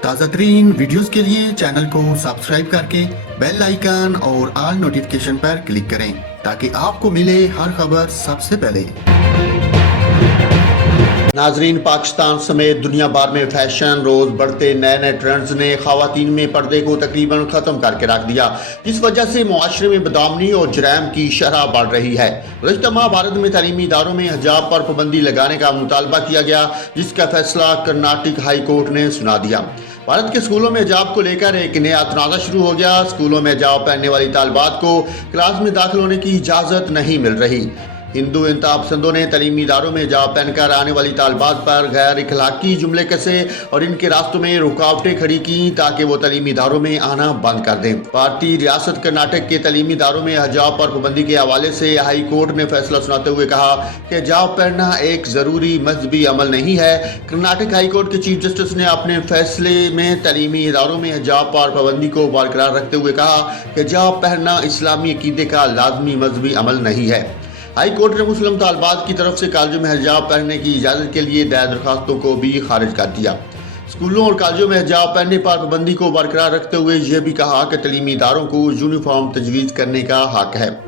تازہ ترین ویڈیوز کے لیے چینل کو سبسکرائب کر کے بیل آئیکن اور آل نوٹیفیکیشن پر کلک کریں تاکہ آپ کو ملے ہر خبر سب سے پہلے۔ ناظرین، پاکستان سمیت دنیا بھر میں فیشن روز بڑھتے نئے ٹرینڈز نے خواتین میں پردے کو تقریباً ختم کر کے رکھ دیا، جس وجہ سے معاشرے میں بدامنی اور جرائم کی شرح بڑھ رہی ہے۔ گزشتہ ماہ بھارت میں تعلیمی اداروں میں حجاب پر پابندی لگانے کا مطالبہ کیا گیا، جس کا فیصلہ کرناٹک ہائی کورٹ نے سنا دیا۔ بھارت کے اسکولوں میں حجاب کو لے کر ایک نیا تنازع شروع ہو گیا۔ اسکولوں میں حجاب پہننے والی طالبات کو کلاس میں داخل ہونے کی اجازت نہیں مل رہی۔ ہندو انتہا پسندوں نے تعلیمی اداروں میں حجاب پہن کر آنے والی طالبات پر غیر اخلاقی جملے کسے اور ان کے راستوں میں رکاوٹیں کھڑی کی تاکہ وہ تعلیمی اداروں میں آنا بند کر دیں۔ بھارتی ریاست کرناٹک کے تعلیمی اداروں میں حجاب پر پابندی کے حوالے سے ہائی کورٹ نے فیصلہ سناتے ہوئے کہا کہ حجاب پہننا ایک ضروری مذہبی عمل نہیں ہے۔ کرناٹک ہائی کورٹ کے چیف جسٹس نے اپنے فیصلے میں تعلیمی اداروں میں حجاب پر پابندی کو برقرار رکھتے ہوئے کہا کہ حجاب پہننا اسلامی عقیدے کا لازمی مذہبی عمل نہیں ہے۔ ہائی کورٹ نے مسلم طالبات کی طرف سے کالجوں میں حجاب پہننے کی اجازت کے لیے دائر درخواستوں کو بھی خارج کر دیا۔ اسکولوں اور کالجوں میں حجاب پہننے پر پابندی کو برقرار رکھتے ہوئے یہ بھی کہا کہ تعلیمی اداروں کو یونیفارم تجویز کرنے کا حق ہے۔